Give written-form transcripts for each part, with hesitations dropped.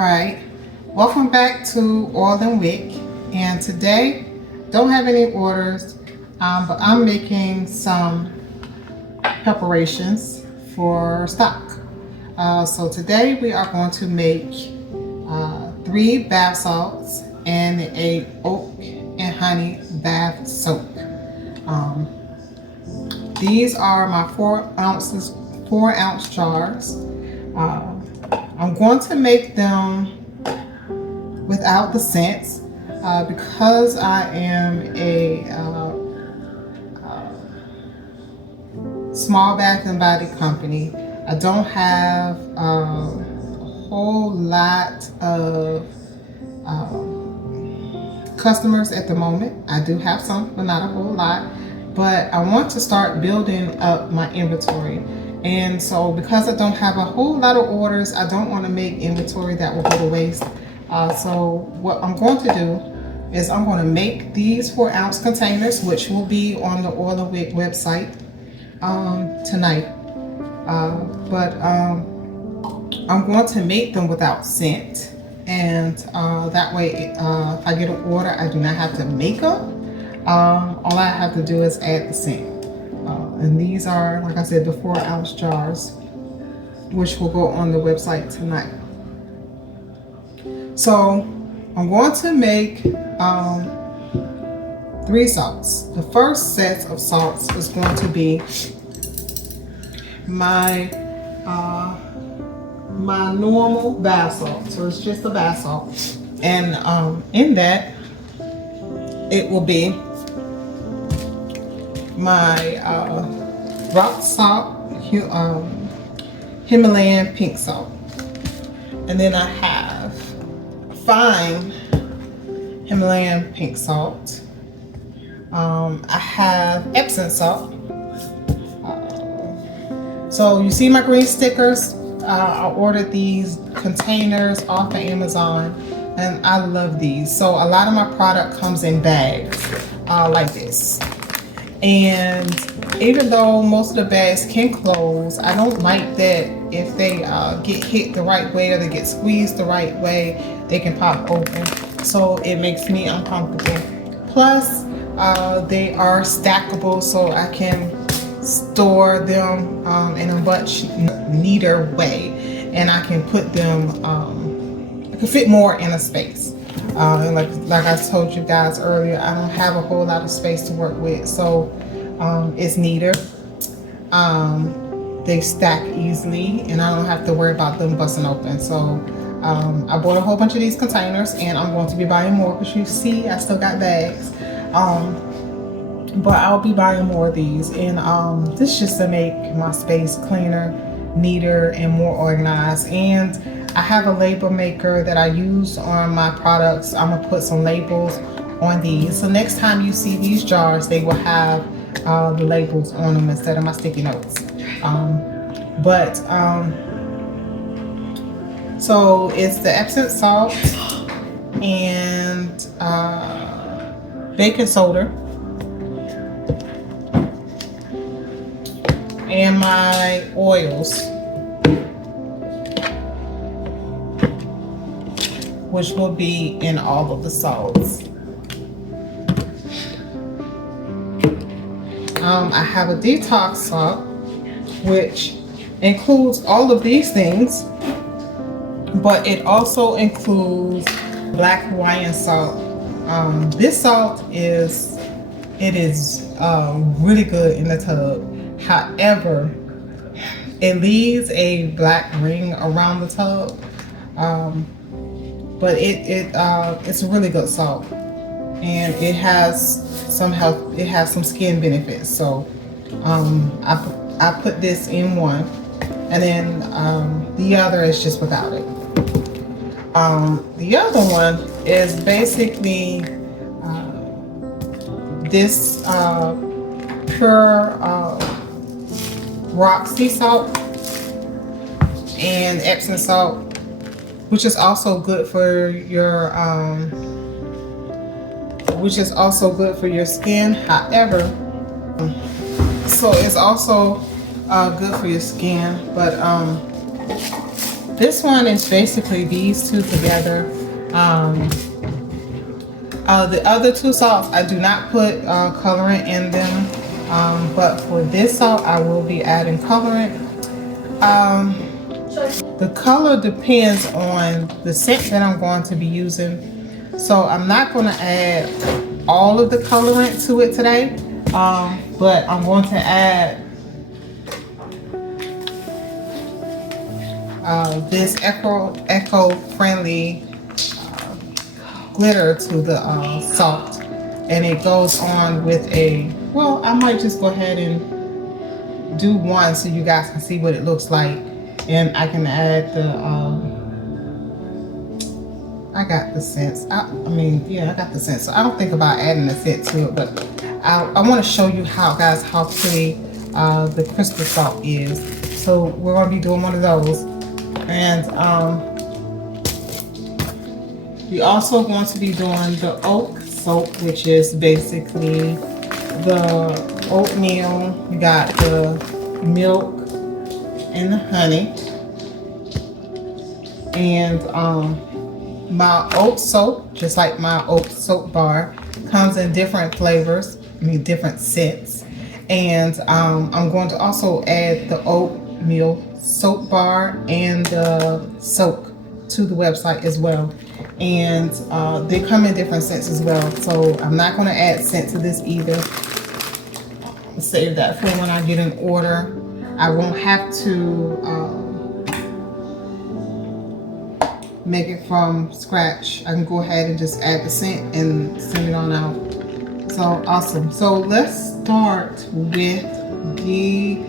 Alright, welcome back to Oil Wick, and today don't have any orders, but I'm making some preparations for stock. So today we are going to make 3 bath salts and a oak and honey bath soap. These are my 4 ounce jars. I'm going to make them without the scents because I am a small bath and body company. I don't have a whole lot of customers at the moment. I do have some, but not a whole lot. But I want to start building up my inventory. And so because I don't have a whole lot of orders, I don't want to make inventory that will go to waste. So what I'm going to do is I'm going to make these 4 ounce containers, which will be on the Oil Wick website tonight. But I'm going to make them without scent. And that way, if I get an order, I do not have to make them. All I have to do is add the scent. And these are, like I said, the 4 ounce jars, which will go on the website tonight. So I'm going to make 3 salts. The first set of salts is going to be my my normal bath salt. So it's just a bath salt, and in that it will be my rock salt, Himalayan pink salt, and then I have fine Himalayan pink salt. I have Epsom salt. So you see my green stickers. I ordered these containers off of Amazon, and I love these. So a lot of my product comes in bags like this. And even though most of the bags can close, I don't like that if they get hit the right way or they get squeezed the right way, they can pop open. So it makes me uncomfortable. Plus, they are stackable, so I can store them in a much neater way, and I can put them, I can fit more in a space. And like I told you guys earlier, I don't have a whole lot of space to work with, so it's neater. They stack easily, and I don't have to worry about them busting open. So I bought a whole bunch of these containers, and I'm going to be buying more because you see I still got bags. But I'll be buying more of these, and this just to make my space cleaner, neater, and more organized. And I have a label maker that I use on my products. I'm gonna put some labels on these, so next time you see these jars, they will have the labels on them instead of my sticky notes. So it's the Epsom salt and baking soda and my oils, which will be in all of the salts. I have a detox salt, which includes all of these things, but it also includes black Hawaiian salt. This salt is really good in the tub. However, it leaves a black ring around the tub, but it's a really good salt, and it has some health. It has some skin benefits. So I put this in one, and then the other is just without it. The other one is basically this pure rock sea salt and Epsom salt, which is also good for your skin. However, so it's also good for your skin, but This one is basically these two together. The other two salts, I do not put colorant in them, but for this salt, I will be adding colorant. The color depends on the scent that I'm going to be using, so I'm not going to add all of the colorant to it today, but I'm going to add this eco-friendly glitter to the salt, and it goes on with a, well, I might just go ahead and do one so you guys can see what it looks like, and I can add the I got the scents. I got the scent, so I don't think about adding the scent to it, but I want to show you how pretty the crystal salt is. So we're going to be doing one of those, and we also going to be doing the oat soap, which is basically the oatmeal. You got the milk and the honey, and my oat soap, just like my oat soap bar, comes in different flavors, different scents. And I'm going to also add the oatmeal soap bar and the soap to the website as well. And they come in different scents as well. So I'm not going to add scent to this either. I'll save that for when I get an order. I won't have to make it from scratch. I can go ahead and just add the scent and send it on out. So awesome. So let's start with the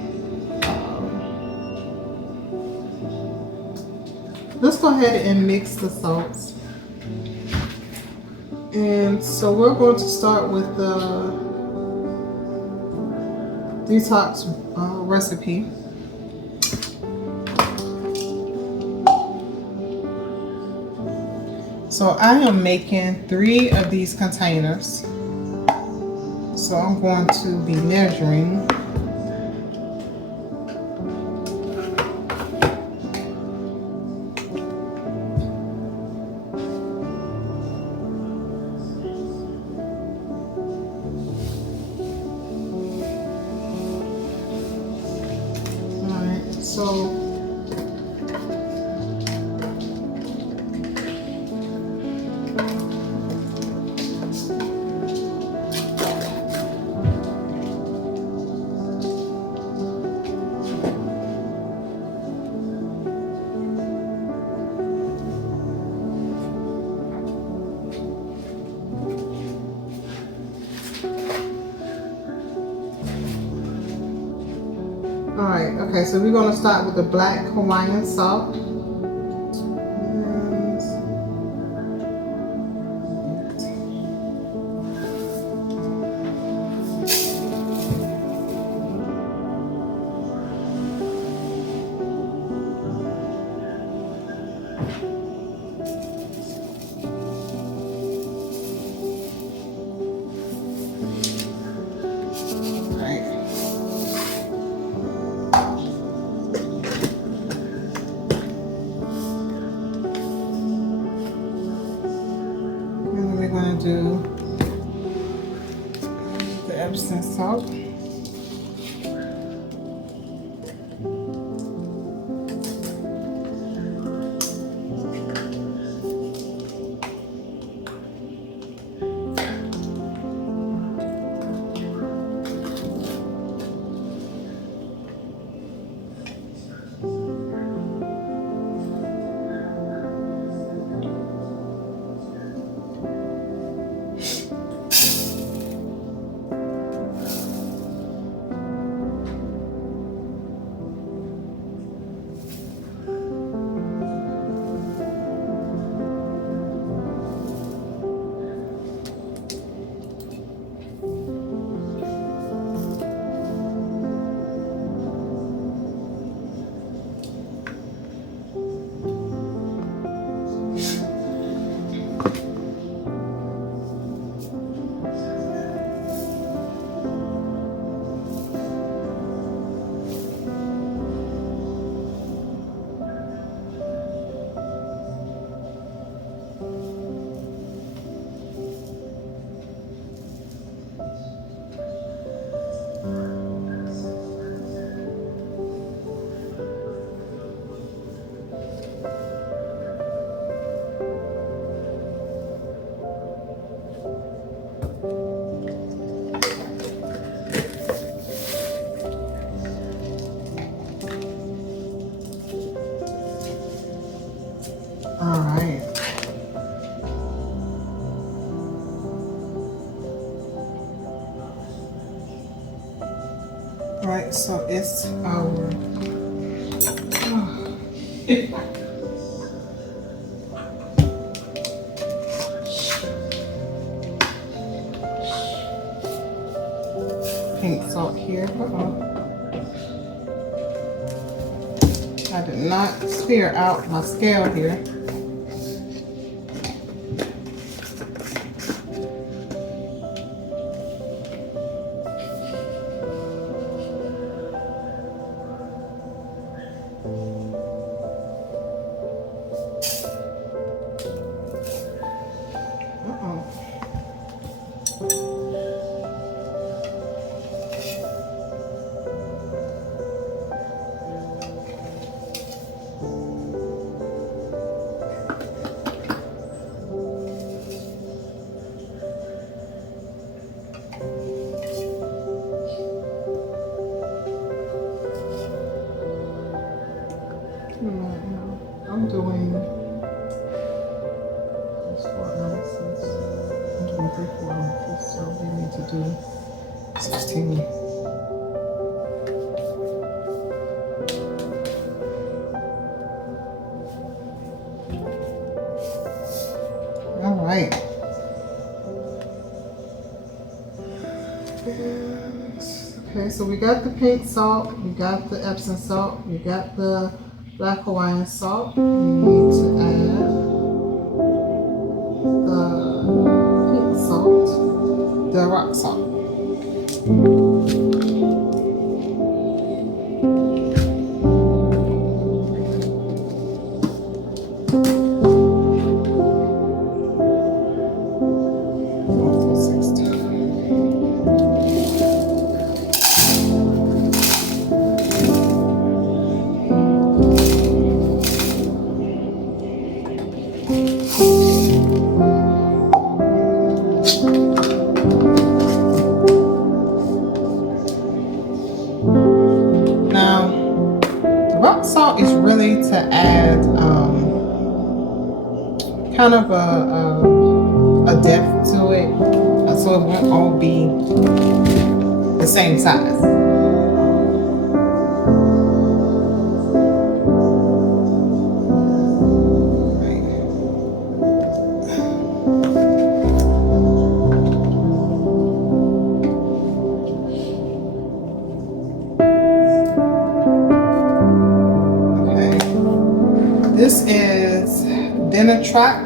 let's go ahead and mix the salts. And so we're going to start with the detox recipe. So I am making 3 of these containers. So I'm going to be measuring. All right, so alright, okay, so we're going to start with the black Hawaiian salt. Do the Epsom salt. Right, so it's our pink salt here. I did not spear out my scale here. I'm doing this 4 ounces. I'm doing 3/4 ounces, so we need to do 16. All right. Okay, so we got the pink salt, we got the Epsom salt, we got the black Hawaiian salt. We need to add the pink salt, the rock salt. Rock salt is really to add kind of a depth to it, so it won't all be the same size. This is Denatrak.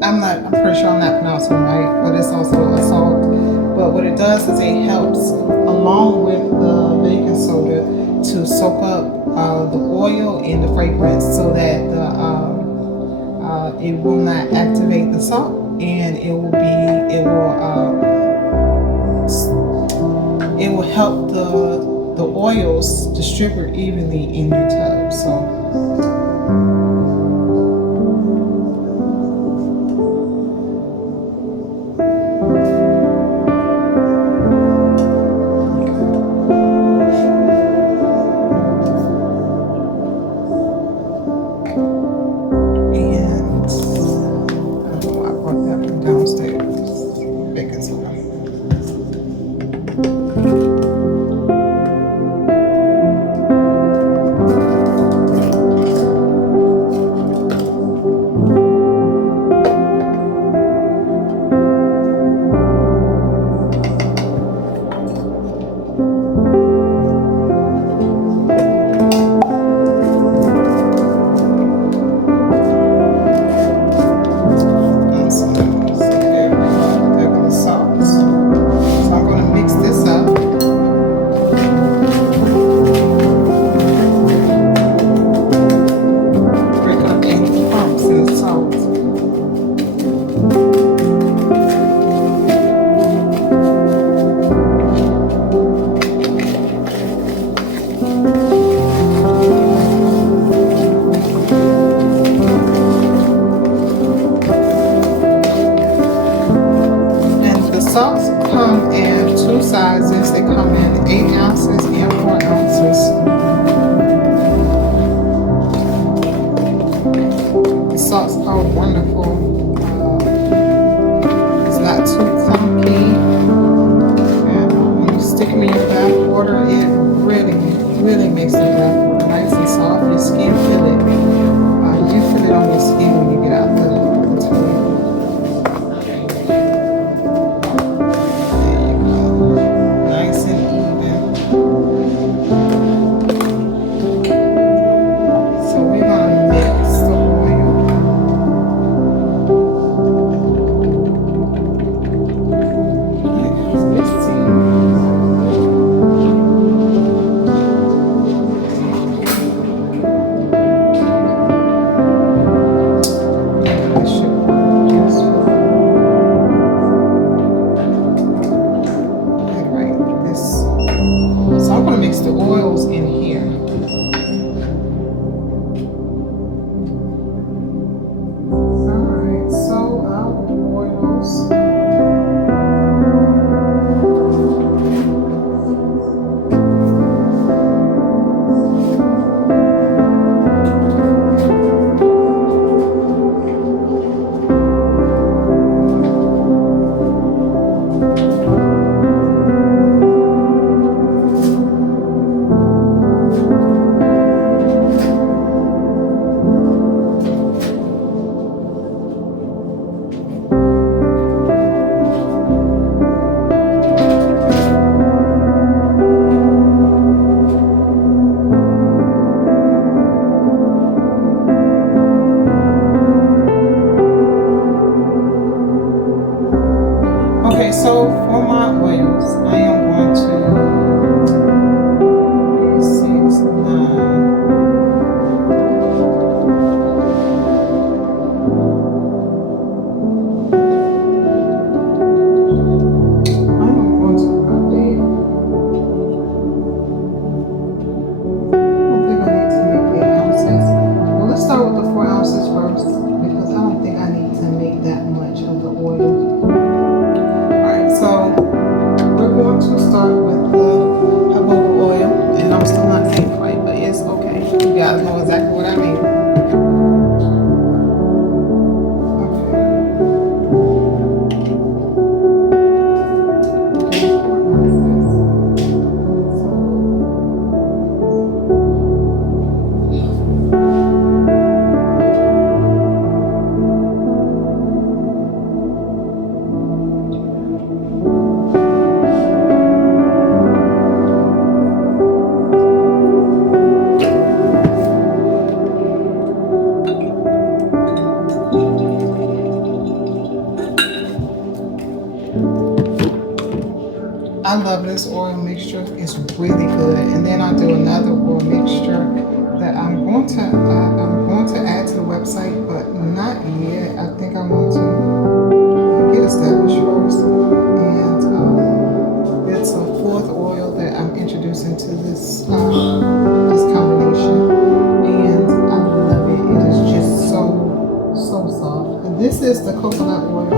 I'm pretty sure I'm not pronouncing it right, but it's also a salt. But what it does is it helps, along with the baking soda, to soak up the oil and the fragrance so that it will not activate the salt, and it will help the oils distribute evenly in your tub. So. Salts come in 2 sizes. They come in 8 ounces and 4 ounces. The salts are wonderful. It's not too clunky. And when you stick them in your bath water, it really makes the black water nice and soft. Your skin feel it. You feel it on your skin when you get out the toilet. There you go. Nice and even. So we're gonna mix the oil. Let's see. So I'm going to mix the oils in here. Alright, so our oils. Okay, so for my oils, I am going to 3, 6, 9. I love this oil mixture. It's really good. And then I do another oil mixture that I'm going to add to the website, but not yet. I think I want to get established first. And it's a fourth oil that I'm introducing to this this combination, and I love it. It is just so soft. And this is the coconut oil.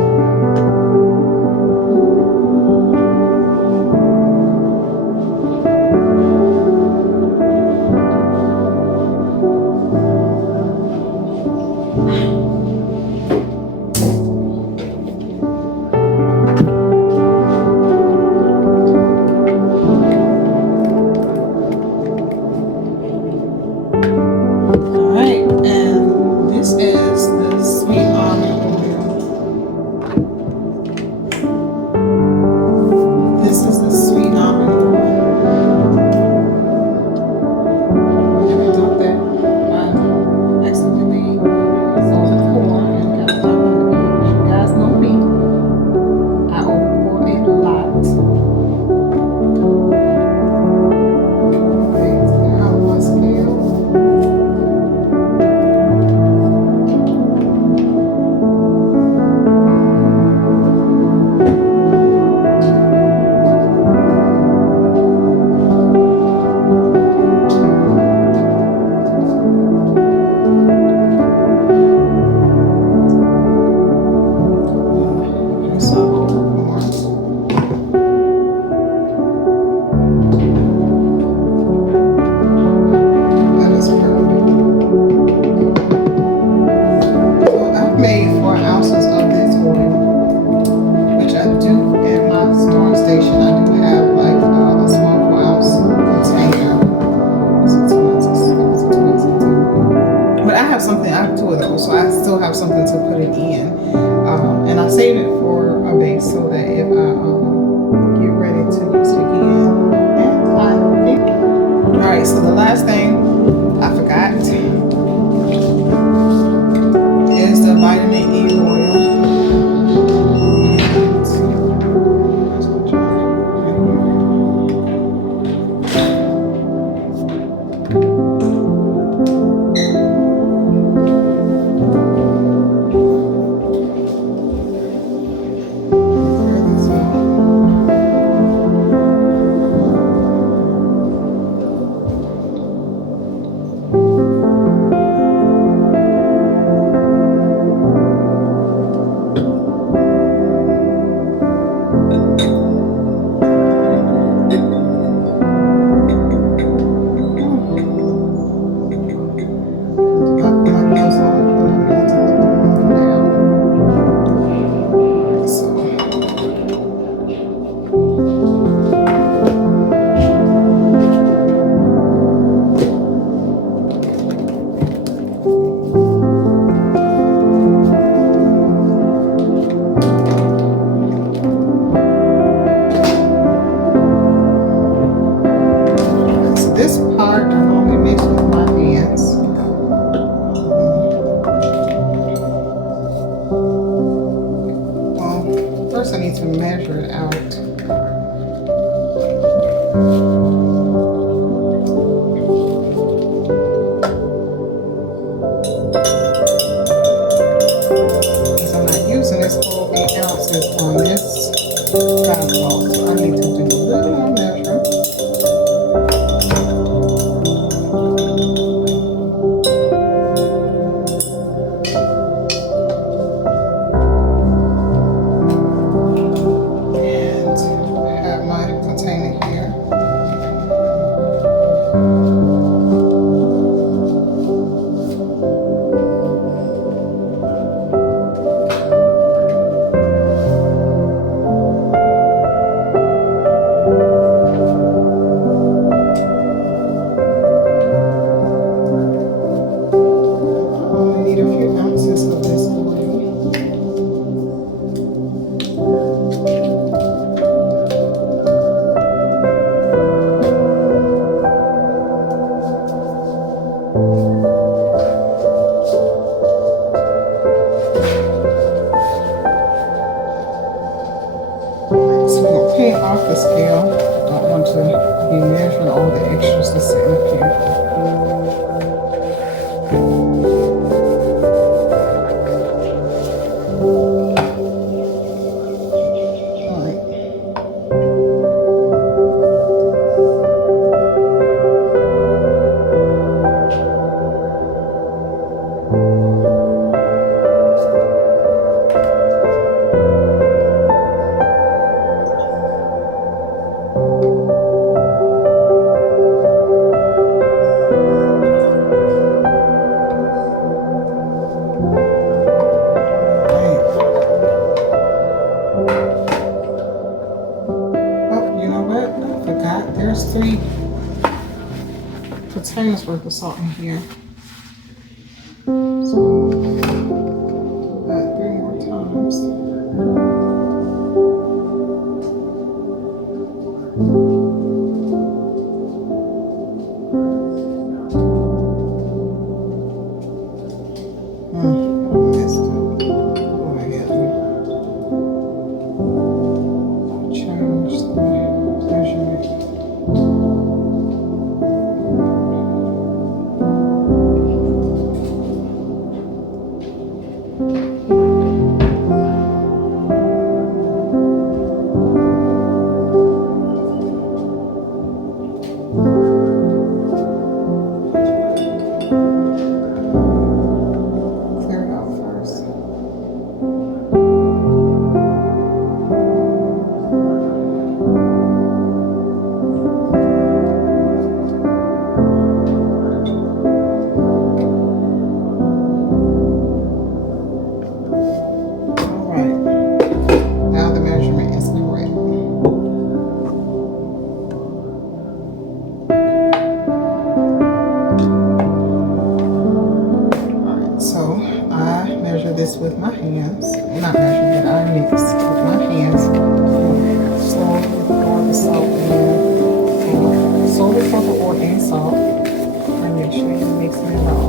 have something to put it in. And I save it for a base so that if I get ready to use it again, and I think. All right, so the last thing I forgot is the vitamin E oil. This part I normally mix with my hands. Well, first I need to measure it out. Because I'm not using this whole 8 ounces on this basketball, so I need to do a little more measure. Off the scale. I don't want to be measuring all the extras that's sitting up here. There's 3 containers worth of salt in here. So do that 3 more times. with my hands. Well, not measure, but I mix with my hands. Slowly pour the salt in. Slowly pour the oil and salt. And make sure you're mixing it all.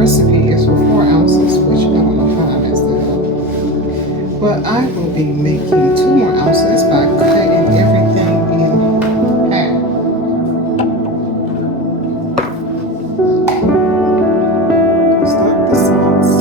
recipe is for 4 ounces, which I don't know how I messed it up. But I will be making 2 more ounces by cutting everything in half. Start the sauce.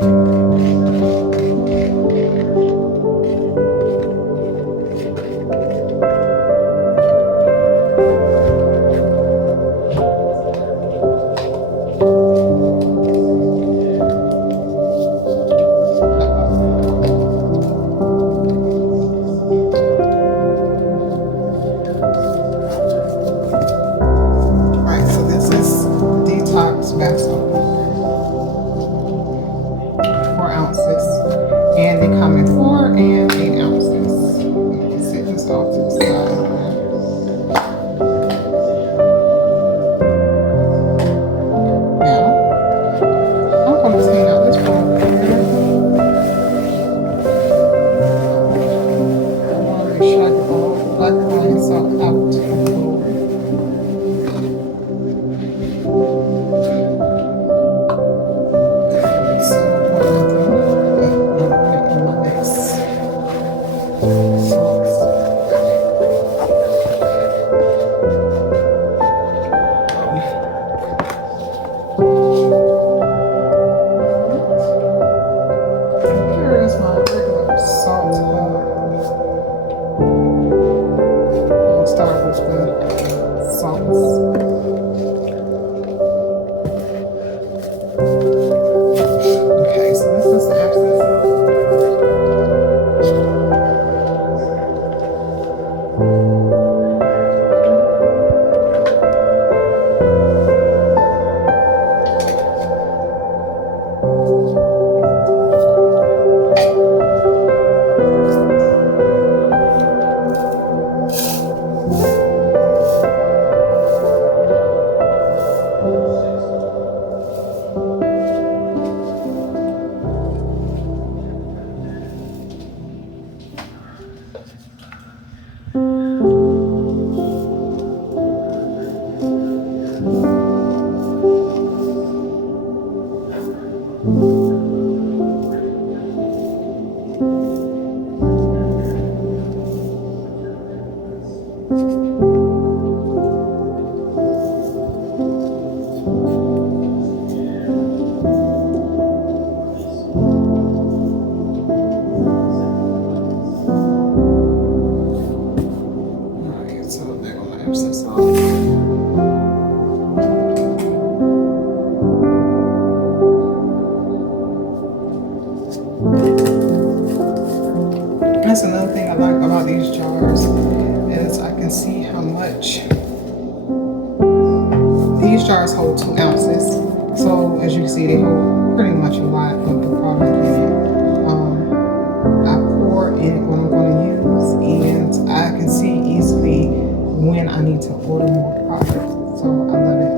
Right, so this is detox bath soap, 4 ounces, and they come in 4 and 8 ounces. You can set this off to the side. Now, I'm going to clean out this part here. I want to make sure I get all the black lines out. So what I'm in my next sauce. Here is my regular salt. I'll start with the salts. Okay, so this is the absence. Alright, so they're going to abscess off. That's another thing I like about these jars is I can see how much these jars hold 2 ounces. So as you can see, they hold pretty much a lot of the product in it. I pour in what I'm going to use, and I can see easily when I need to order more product. So I love it.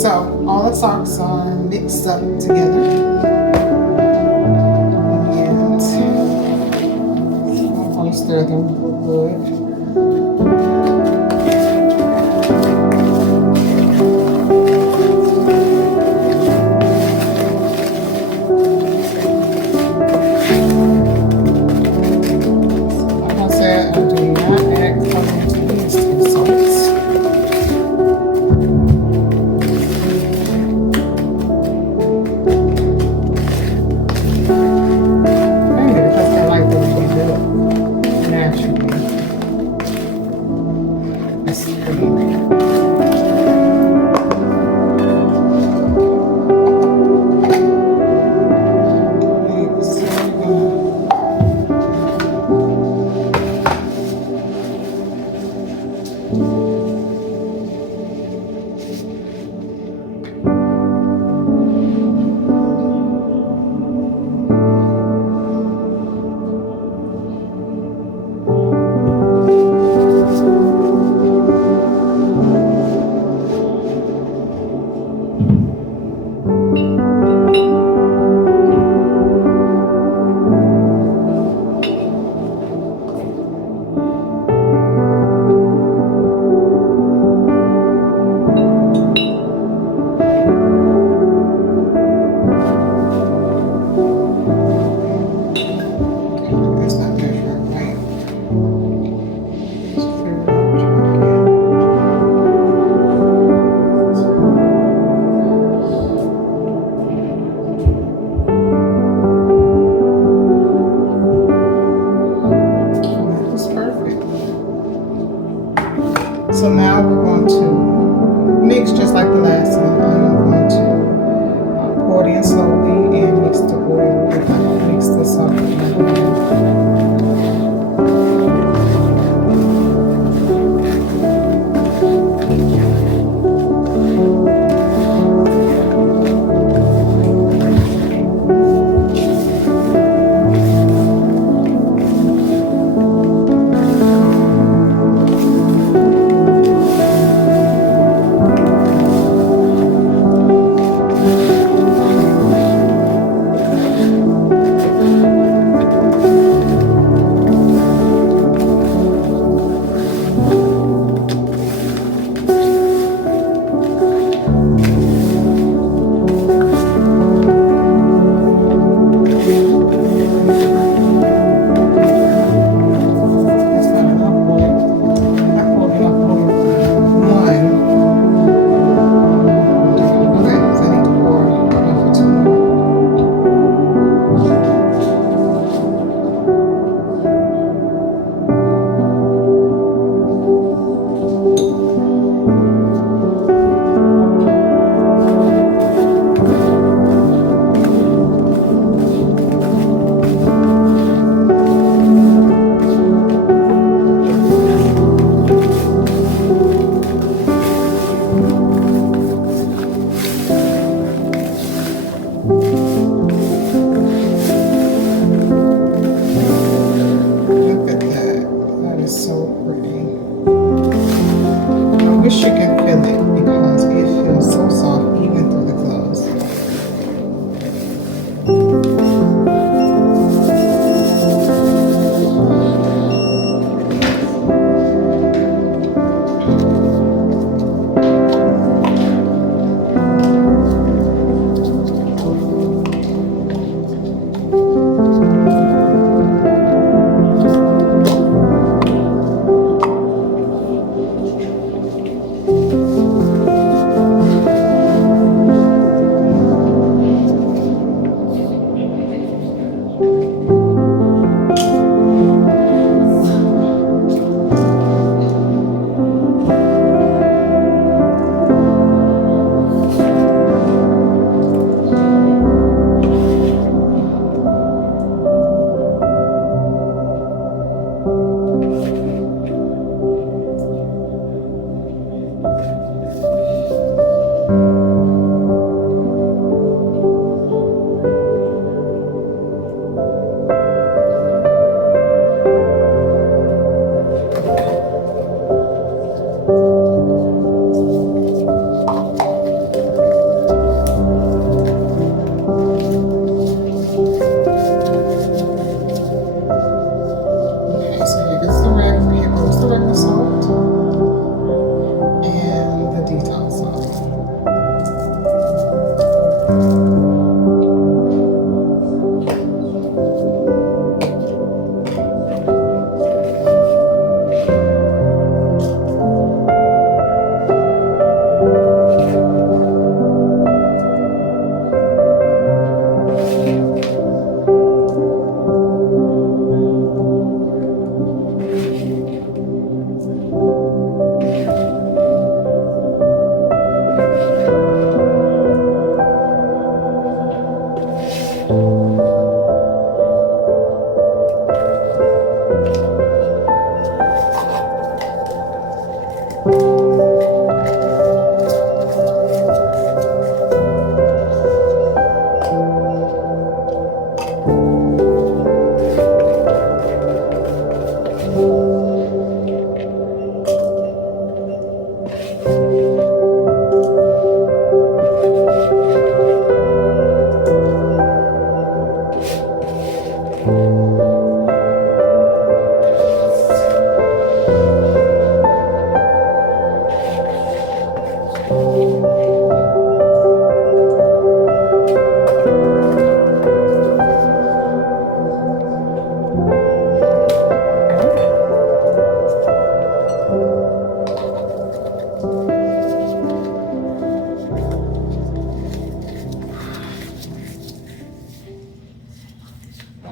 So all the socks are mixed up together. And I'm going to stir them real good. So now we're going to mix just like the last one. I'm going to pour it in slowly and mix the oil with mix the salt with my hand.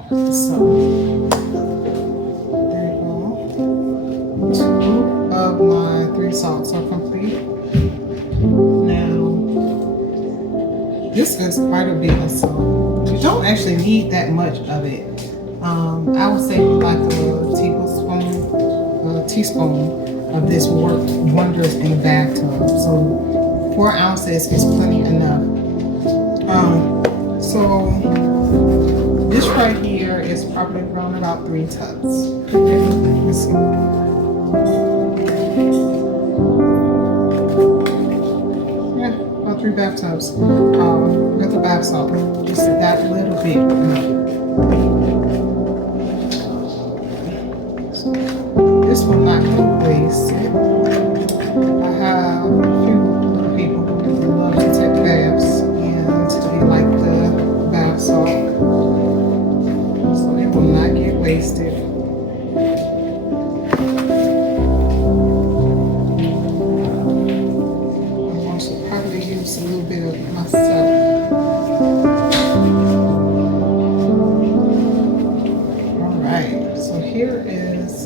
So there you go. 2 of my 3 salts are complete. Now this is quite a bit of salt. You don't actually need that much of it. I would say like a teaspoon of this will work wonders in the bathtub. So 4 ounces is plenty enough. So this right here is probably around about 3 tubs. Okay, let's see. Yeah, about 3 bathtubs with the bath salt. Just that little bit. So this will not get wasted. I have a few little people who love to take baths and they like the bath salt. So it will not get wasted. I'm going to probably use a little bit of it myself. Alright, so here is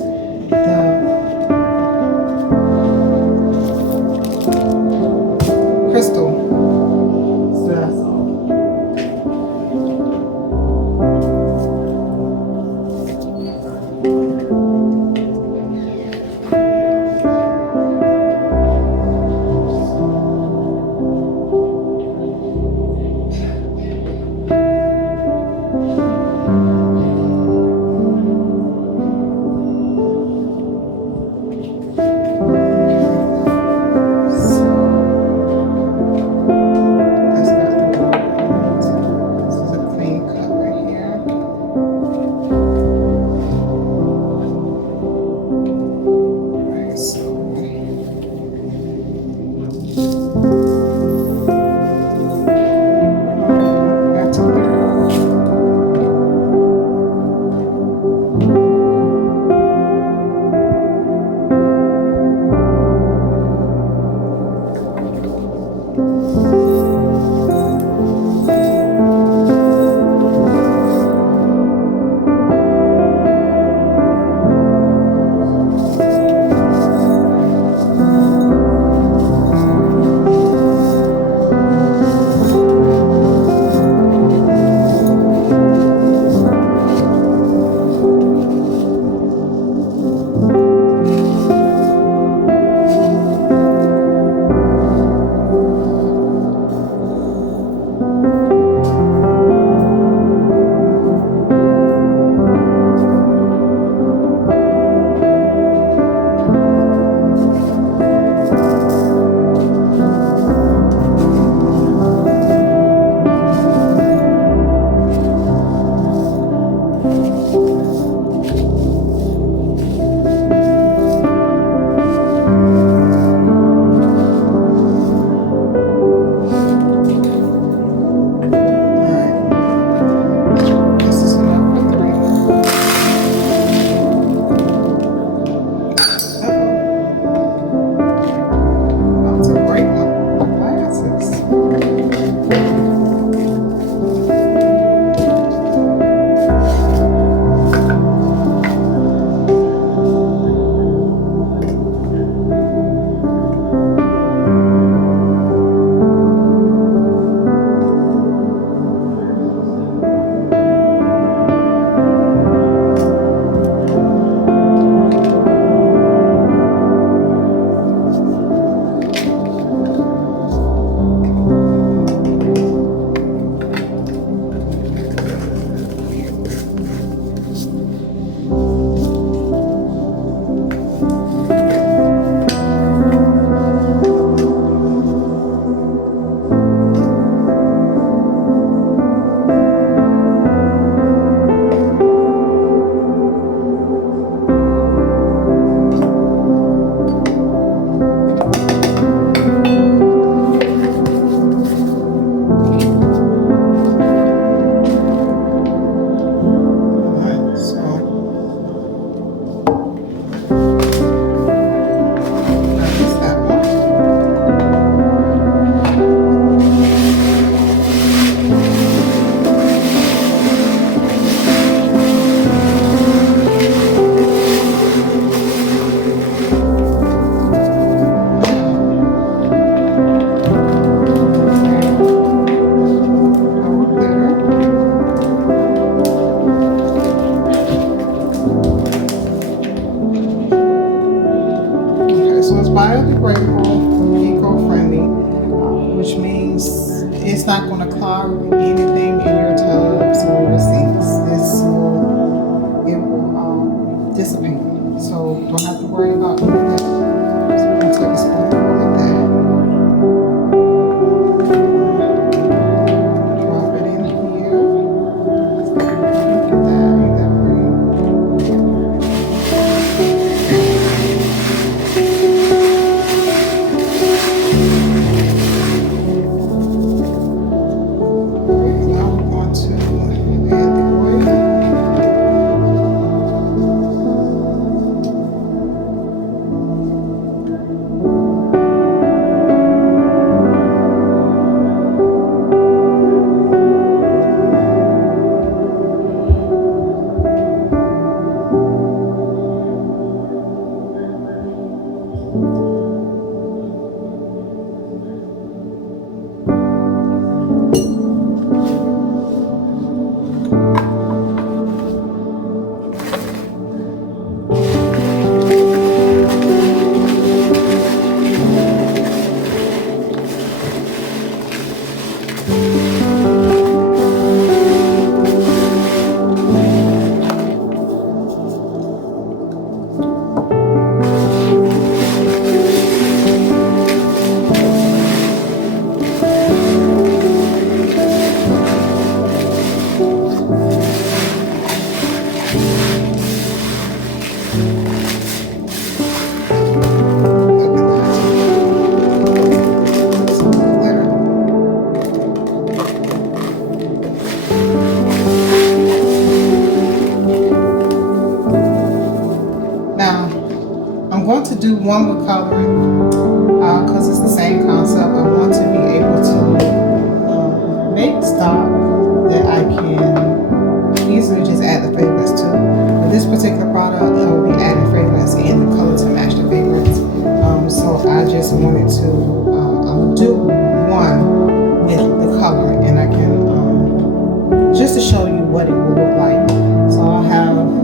the crystal bath salt. It's not going to clog anything in your tubs or your sinks. It will dissipate. So you don't have to worry about any of that. So we're going to take a spoonful of that. Drop it in here. Look at that. Ain't that to do one with coloring because it's the same concept. I want to be able to make stock that I can easily just add the fragrance to. For this particular product, I will be adding fragrance and the color to match the fragrance. So I just wanted to do one with the coloring, and I can just to show you what it will look like. So I'll have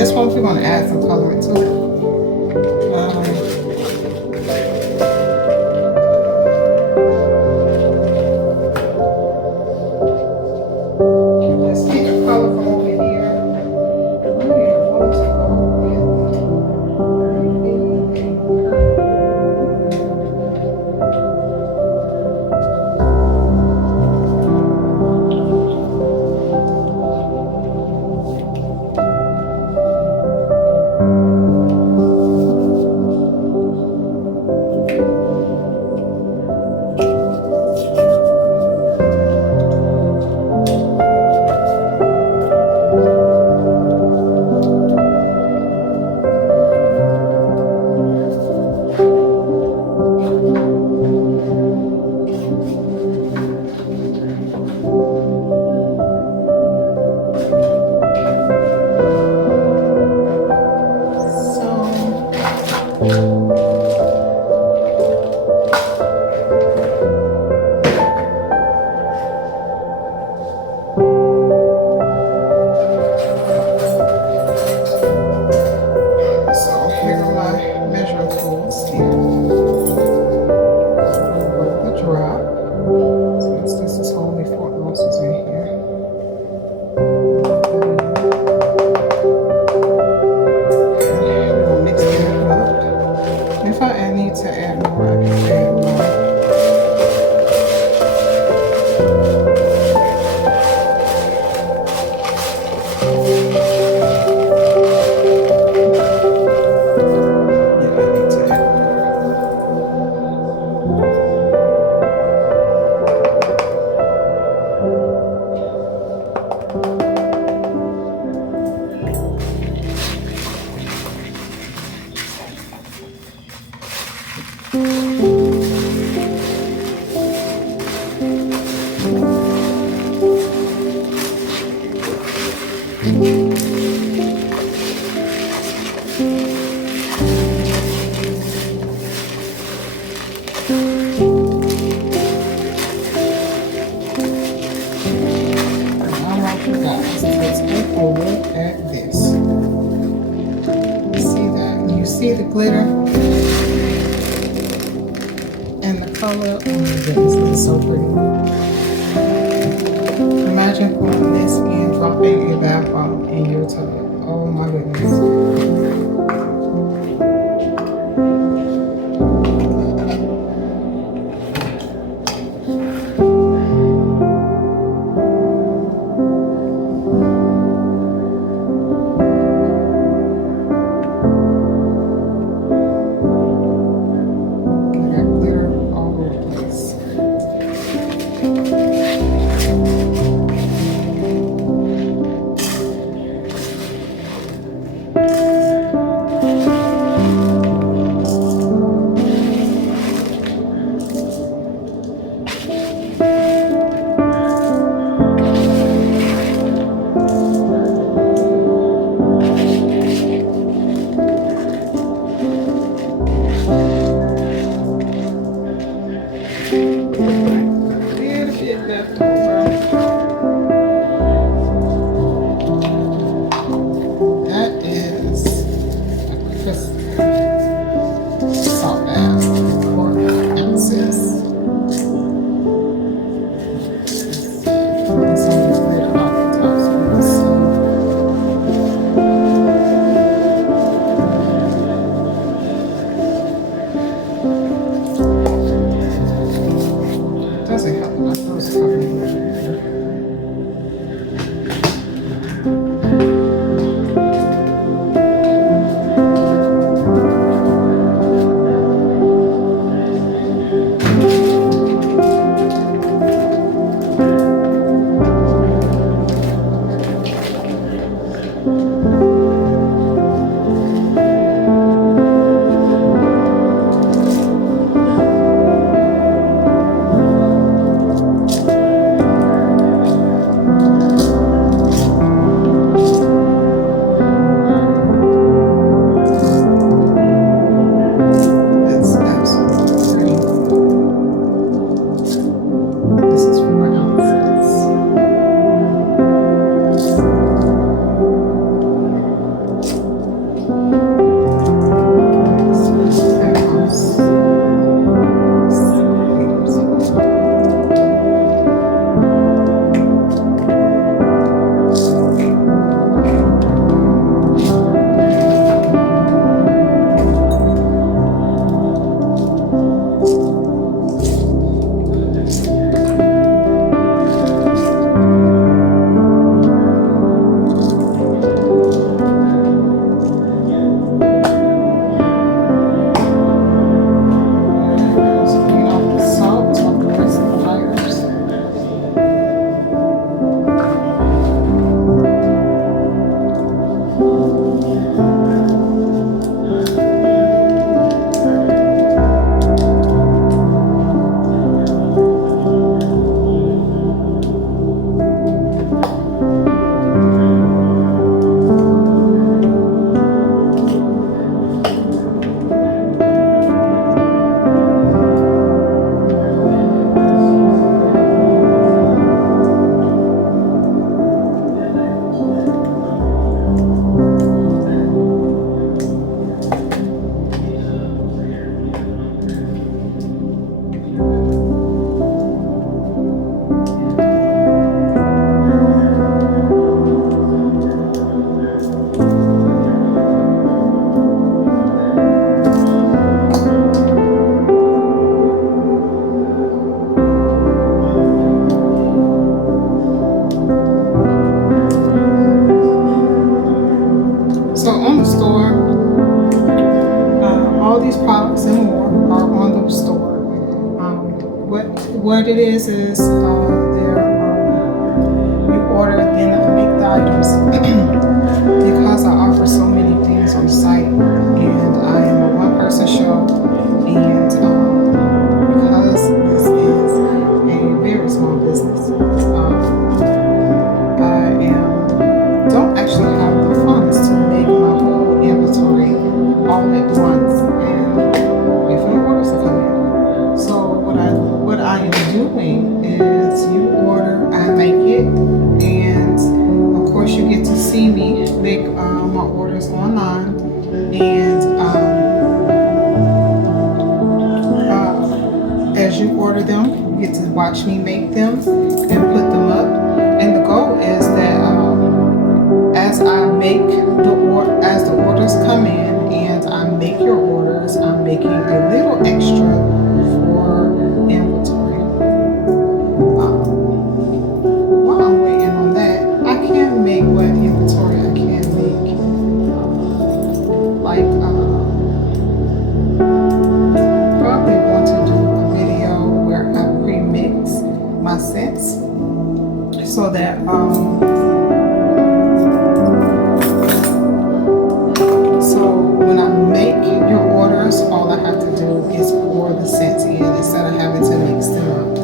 this one we're going to add some coloring to it. Let's take a color from over here. So here are my measuring tools here. With the drop, since this is only 4 ounces in here. And we'll mix that up. If I need to add more, I can add more. See the glitter and the color. Oh my goodness, this is so pretty. Imagine putting this and dropping a bath bomb in your tub. Oh my goodness. That is All these products and more are on the store. What it is there you order, then I make the items because I offer so many things on the site, and I am a one-person show, and because this is a very small business, don't actually have the funds to make my whole inventory all at once and wait for the orders to come in. So what I am doing is you order, I make it, and of course you get to see me make my orders online, and as you order them, you get to watch me make them and put them up. And the goal is that as I make as the orders come in and I make your orders, I'm making a little extra for inventory. While I'm waiting on that, I can make what inventory I can make. Probably want to do a video where I pre-mix my scents so that when I make your orders, all I have to do is pour the scents in instead of having to mix them up.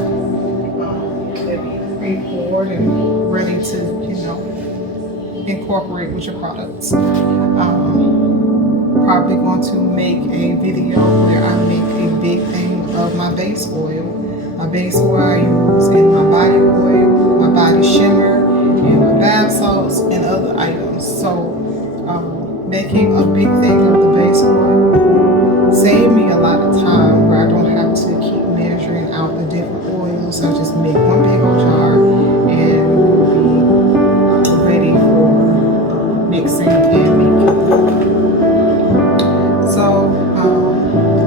They'll be pre-poured and ready to, incorporate with your products. Probably going to make a video where I make a big thing of my base oil. My base oil I use in my body oil, my body shimmer, and my bath salts and other items. So making a big thing of the base oil save me a lot of time where I don't have to keep measuring out the different oils. I just make one big old jar and we'll be ready for mixing and making. So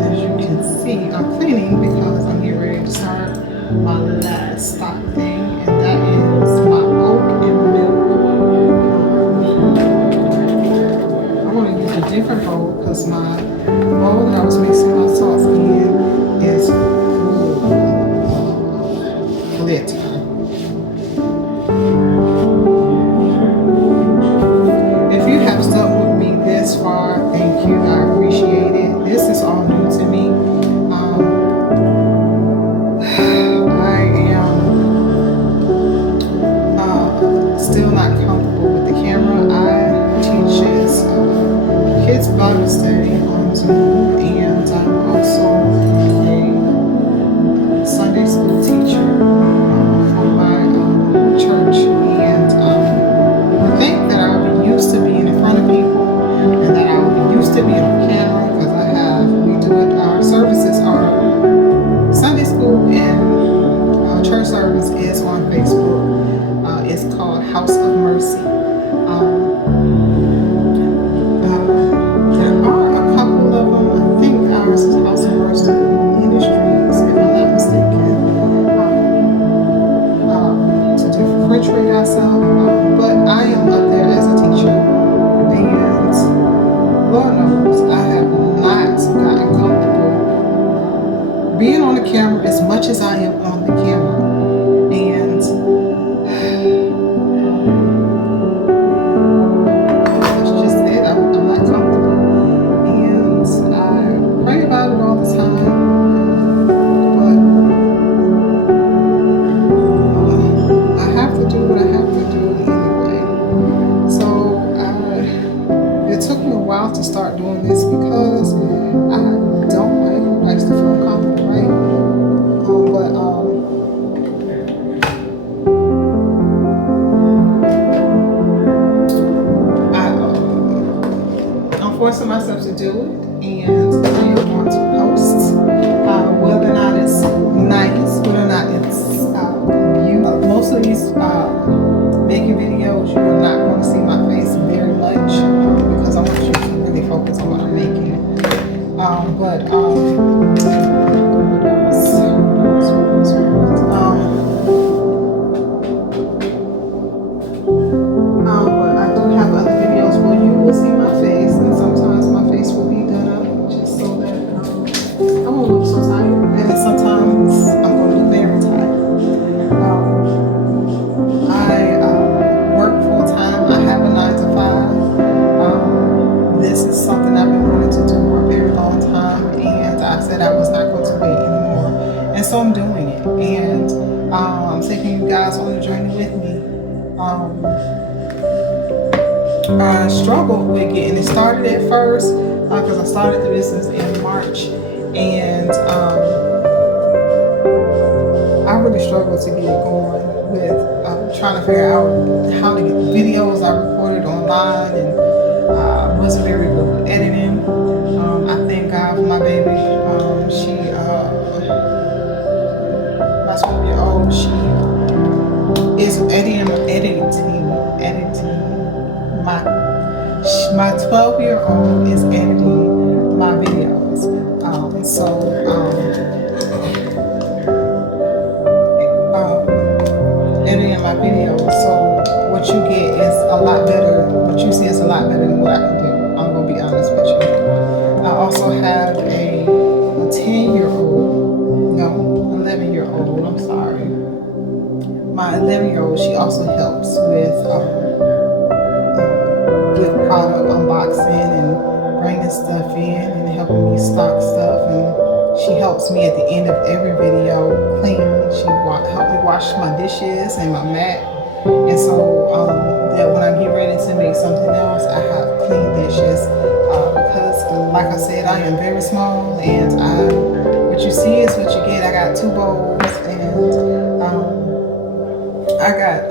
as you can see, I'm cleaning because I'm getting ready to start my last stock thing, and that is my oat and milk. I want to use a different bowl because my bowl that I was mixing my sauce in is glitter. If you have stuck with me this far, thank you. I appreciate it. This is all new to me. I am still not comfortable with the camera. I teach kids Bible study on Zoom, and I'm also a Sunday school teacher for my church. And I think that I'll be used to being in front of people, and that I'll be used to being on camera because our services are Sunday school, and church service is on Facebook. It's called House of Mercy. There are a couple of them. I think ours is House of Mercy Ministries, if I'm not mistaken, to differentiate ourselves. But I am up there as a teacher, and Lord knows I have not gotten comfortable being on the camera as much as I am on the camera. And that's just it. I'm not comfortable. And I pray about it all the time. But I have to do what I have to do anyway. So it took me a while to start doing this because I don't like who likes to feel comfortable, right? I'm forcing myself to do it, and I am going to post whether or not it's nice, whether or not it's beautiful. Most of these making videos, you're not going to see my face very much because I want you to really focus on what I'm making. But I do have other videos where you will see my face, and sometimes that I was not going to wait anymore. And so I'm doing it. And I'm taking you guys on the journey with me. I struggled with getting it started at first because I started the business in March, and I really struggled to get it going with trying to figure out how to get the videos I recorded online, and wasn't very good with editing. I thank God for my baby. My 12-year-old, she is editing my 12-year-old is editing my videos. Editing my videos. So what you get is a lot better. What you see is a lot better than what I can do. I'm gonna be honest with you. I also have a 10-year-old, no, 11-year-old. I'm sorry. My 11-year-old, she also helps with product unboxing and bringing stuff in and helping me stock stuff, and she helps me at the end of every video clean. She helped me wash my dishes and my mat, and so that when I get ready to make something else, I have clean dishes because like I said, I am very small, and what you see is what you get. I got 2 bowls, and I got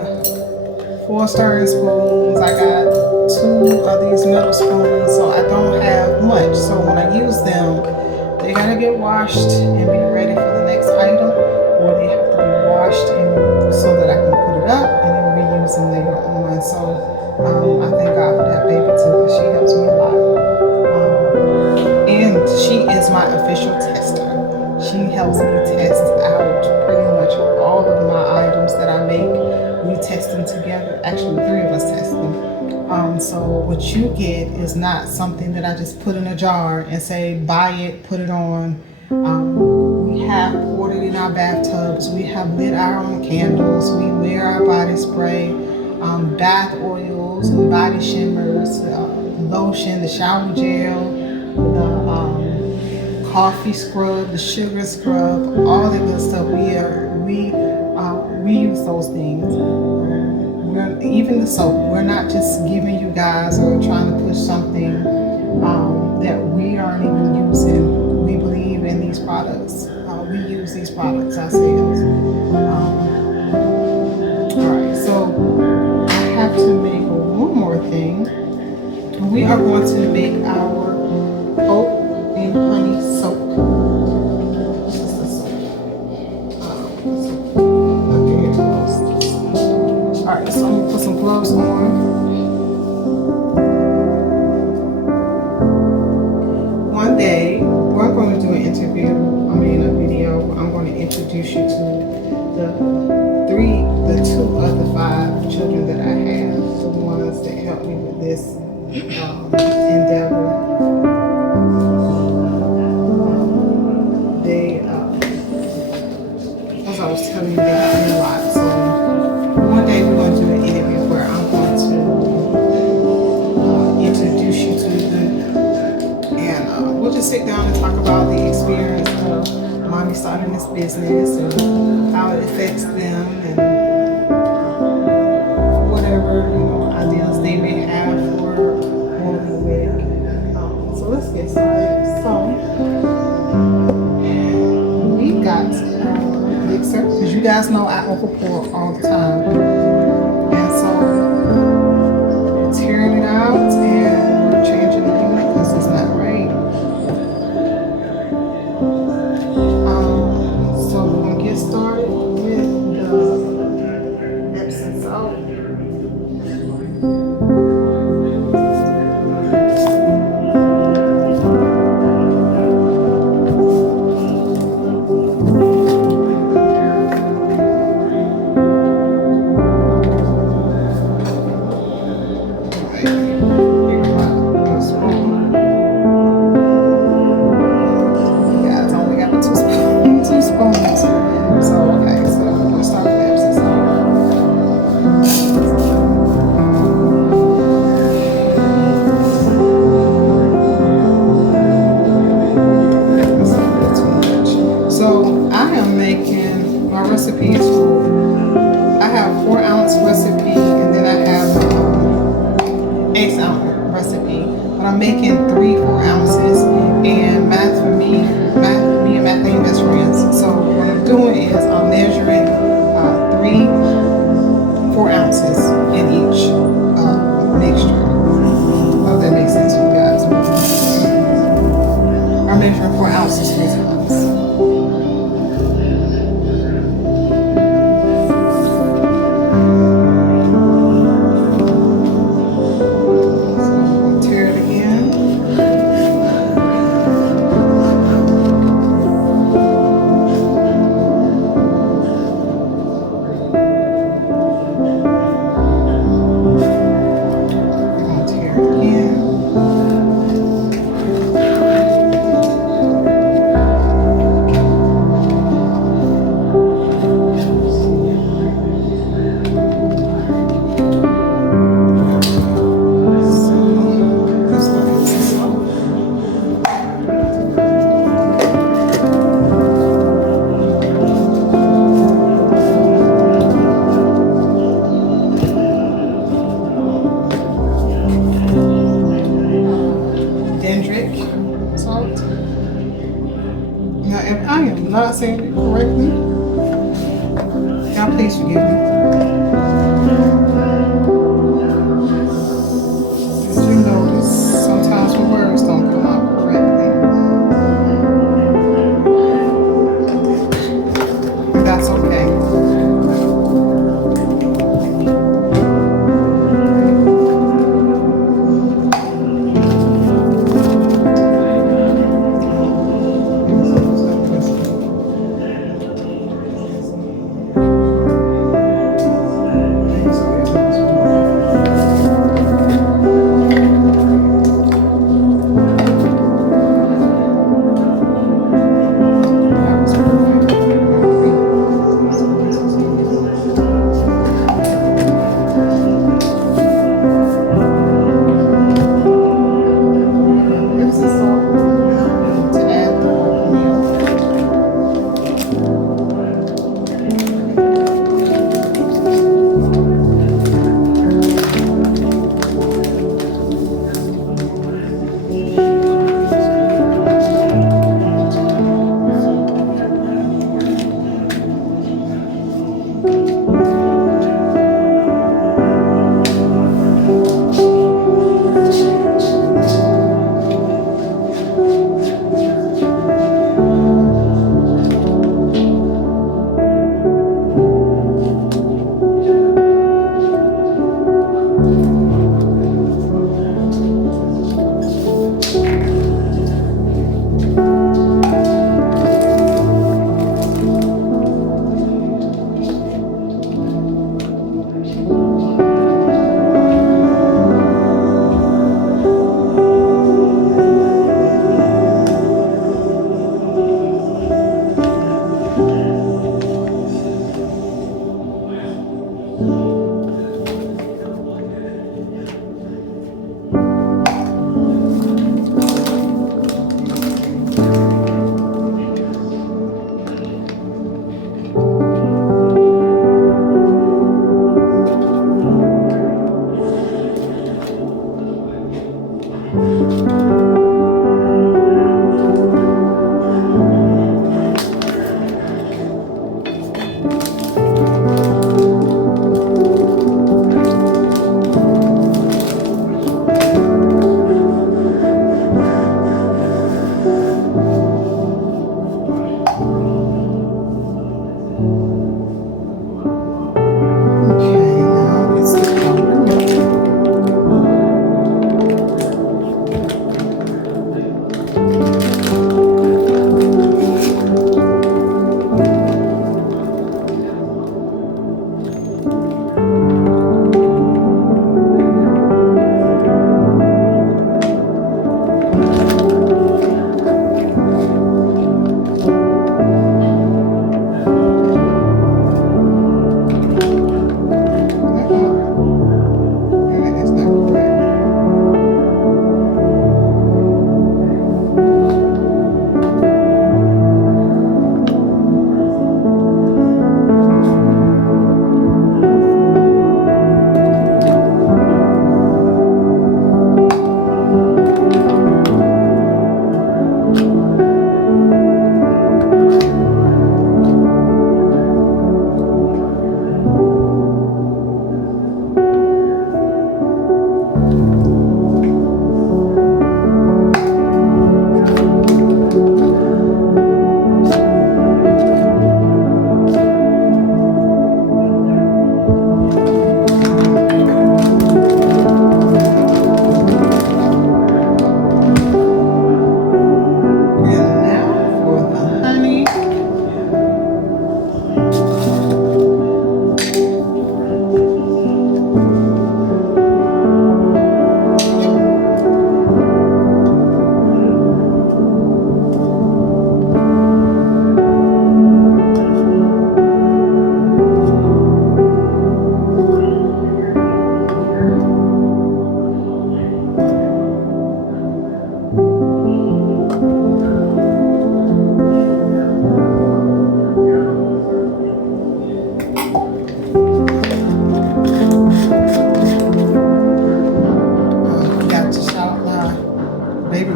4 stirring spoons. I got 2 of these metal spoons, so I don't have much. So when I use them, they gotta get washed and be ready for the next item, or they have to be washed so that I can put it up and then reuse them later on. So I thank God for that baby too, because she helps me a lot. And she is my official tester. She helps me test out pretty much all of my items that I make. We test them together. Actually, 3 of us test them. So what you get is not something that I just put in a jar and say, buy it, put it on. We have poured it in our bathtubs. We have lit our own candles. We wear our body spray, bath oils and body shimmers, lotion, the shower gel, the coffee scrub, the sugar scrub, all that good stuff. We use those things. Even the soap. We're not just giving you guys or trying to push something that we aren't even using. We believe in these products. We use these products ourselves. Alright, so I have to make one more thing. We are going to make our oat and honey soap. Alright, so I'm going to put some gloves on. One day, we're going to do a video. I'm going to introduce you to the 2 of the 5 children that I have, the ones that helped me with this endeavor. As I was telling you, they helped me a lot. So one day we're going to do an interview where I'm going to introduce you to them, and we'll just sit down and talk about the experience of mommy starting this business and how it affects them, and whatever ideas they may have for Oil Wick. So let's get started. So we got mixer, because you guys know I overpour all the time, and so we're tearing it out and we're changing the unit because it's not right. So we're gonna get started with the Epsom salt. making 3 4 ounces, and me and math ain't best friends. So what I'm doing is I'm measuring 3 4 ounces in each mixture. Hope that makes sense to you guys. I'm measuring 4 ounces 3 times. Salt. Now, if I am not saying it correctly, y'all please forgive me. As you notice, sometimes the words don't come out correctly. And that's okay.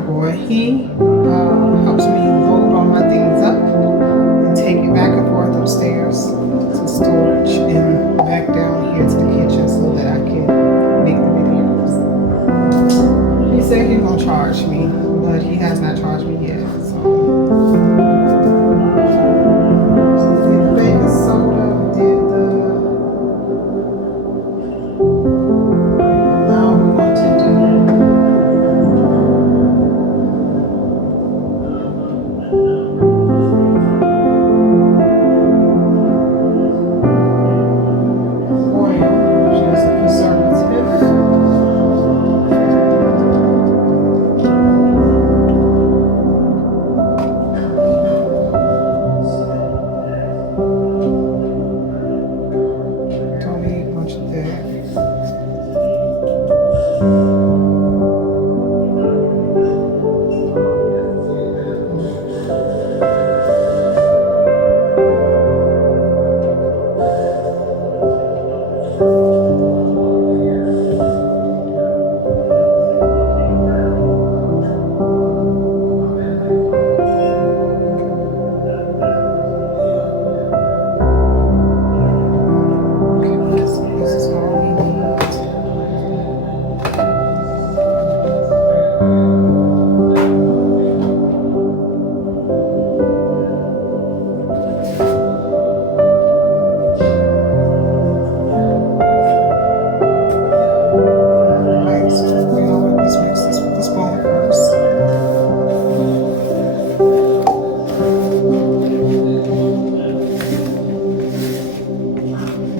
boy. He helps me load all my things up and take it back and forth upstairs to storage and back down here to the kitchen so that I can make the videos. He said he's gonna charge me, but he has not charged me yet. So did the baking soda, did the now we're going to do oil, which is a preservative. Don't need much of that. This is all we need. Alright, so you know what? Let's mix this with the spoon first.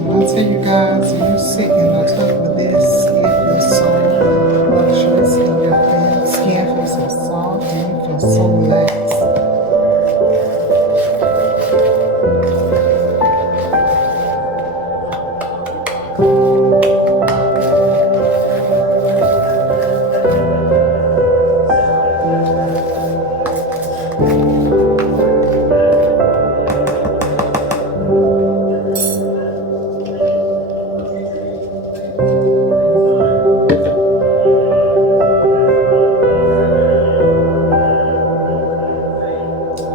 When I tell you guys, you sit in the tub with this, it feels so luxurious and your skin feels so soft and you feel so relaxed.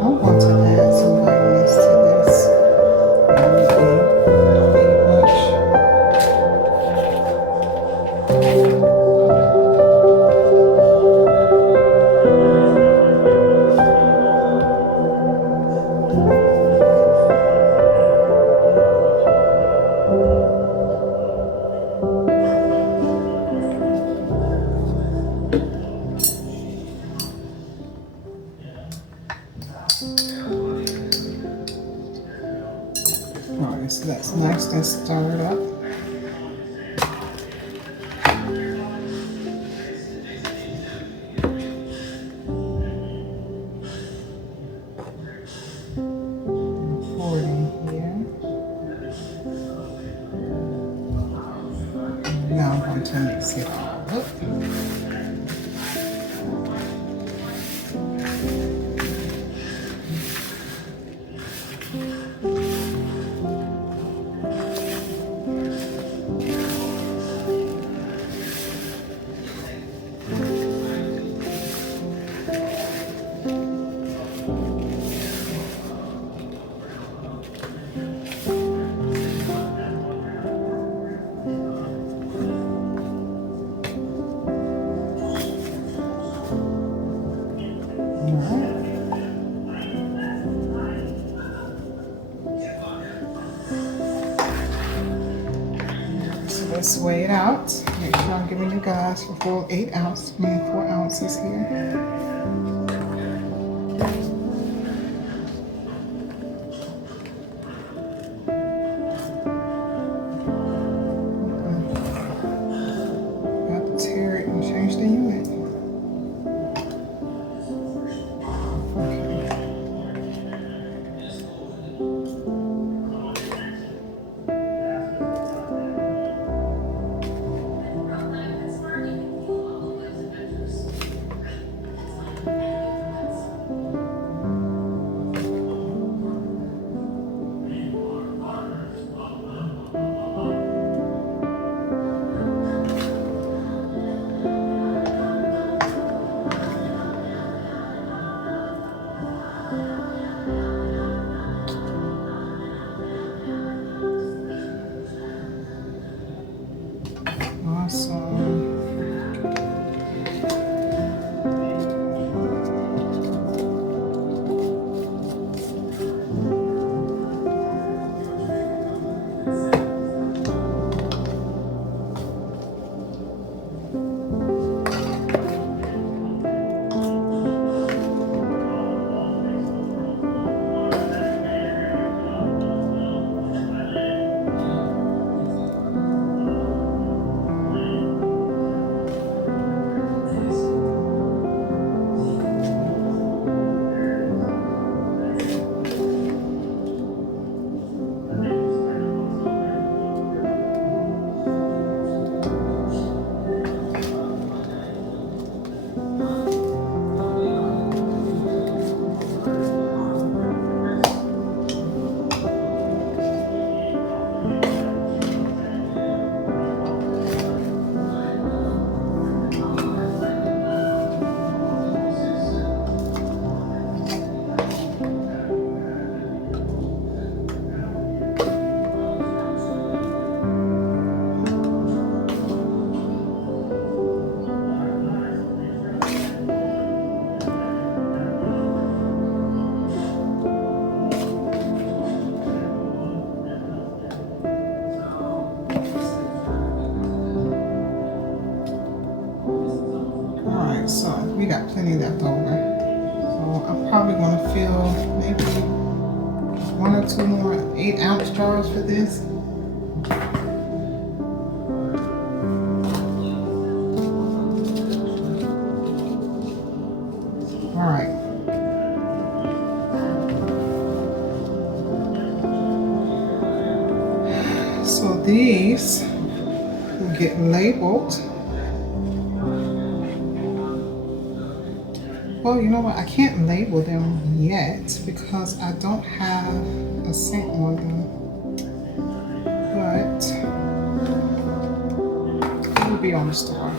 I'm going to add some vitamins to this. Don't need much. Alright, so that's nice and stirred up. Pour it in here. Now I'm going to mix it all up. So let's weigh it out. Make sure I'm giving you guys for full 4 ounces here. Got to tear it and change the unit. any left over. So I'm probably gonna fill maybe 1 or 2 more 8-ounce jars for this. All right. So these will get labeled. Well, you know what? I can't label them yet because I don't have a scent on them. But it will be on the store.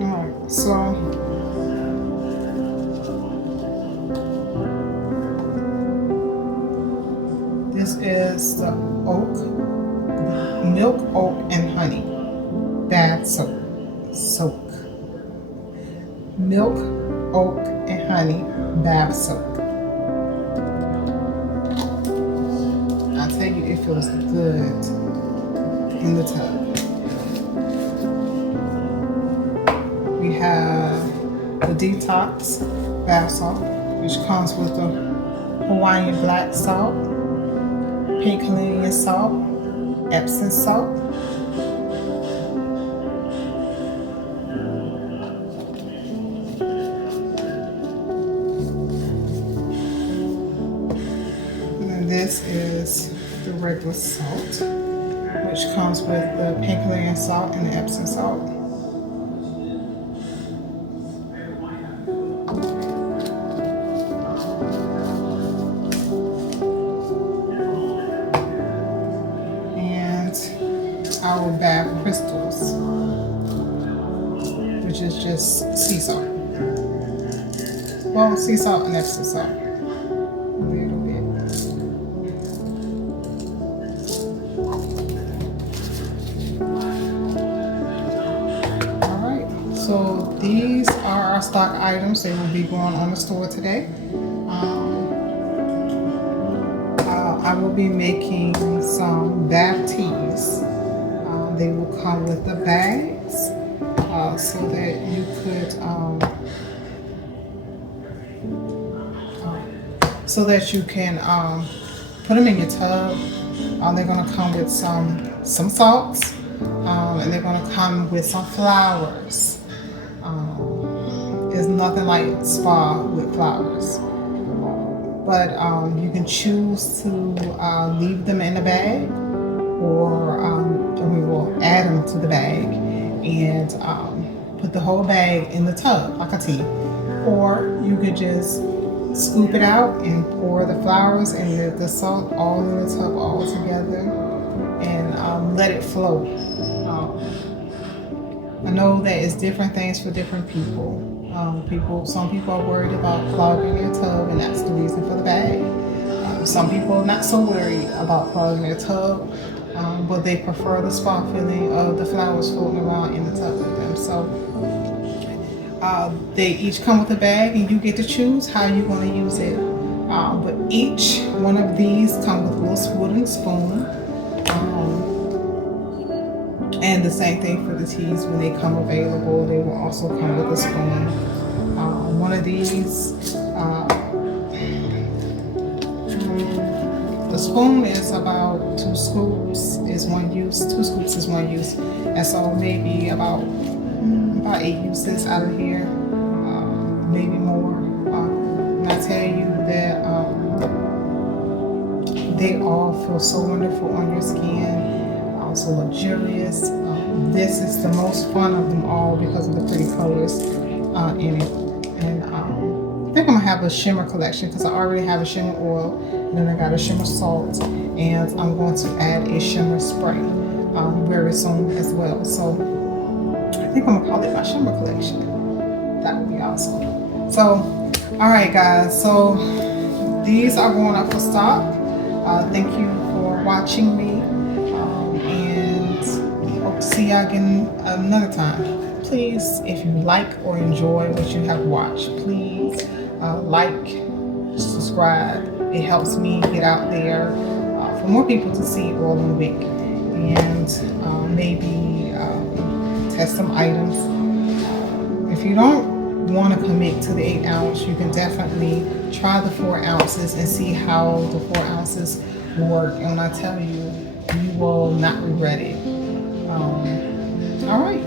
Alright, so this is the milk, oat, and honey bath soak. Milk, oat, and honey bath soak. I tell you, it feels good in the tub. We have the detox bath salt, which comes with the Hawaiian black salt, pink Himalayan salt, Epsom salt, and then this is the regular salt, which comes with the pink Himalayan salt and the Epsom salt. Our bath crystals, which is just sea salt. Well, sea salt and Epsom salt. A little bit. Alright, so these are our stock items. They will be going on the store today. I will be making some bath teas. They will come with the bags so that you could put them in your tub. They're going to come with some salts, and they're going to come with some flowers. There's nothing like spa with flowers, but you can choose to leave them in a bag, or we will add them to the bag and put the whole bag in the tub like a tea. Or you could just scoop it out and pour the flowers and the salt all in the tub all together and let it flow. I know that it's different things for different people. Some people are worried about clogging their tub, and that's the reason for the bag. Some people are not so worried about clogging their tub, but they prefer the spa feeling of the flowers floating around in the tub with them. So they each come with a bag, and you get to choose how you're going to use it. But each one of these come with a little wooden spoon. And the same thing for the teas. When they come available, they will also come with a spoon. One of these, the spoon is about 2 scoops is one use. 2 scoops is one use, and so maybe about 8 uses out of here, maybe more. And I tell you that they all feel so wonderful on your skin. So luxurious. This is the most fun of them all because of the pretty colors in it. And I think I'm gonna have a shimmer collection because I already have a shimmer oil, and then I got a shimmer salt, and I'm going to add a shimmer spray very soon as well. So I think I'm gonna call it my shimmer collection. That would be awesome. So, all right, guys. So these are going up for stock. Thank you for watching me. See y'all again another time. Please, if you like or enjoy what you have watched, please like, subscribe. It helps me get out there for more people to see Oil Wick. and maybe test some items. If you don't want to commit to the 8 ounce, you can definitely try the 4 ounces and see how the 4 ounces work. And when I tell you, you will not regret it. All right,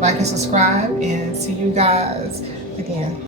like and subscribe, and see you guys again.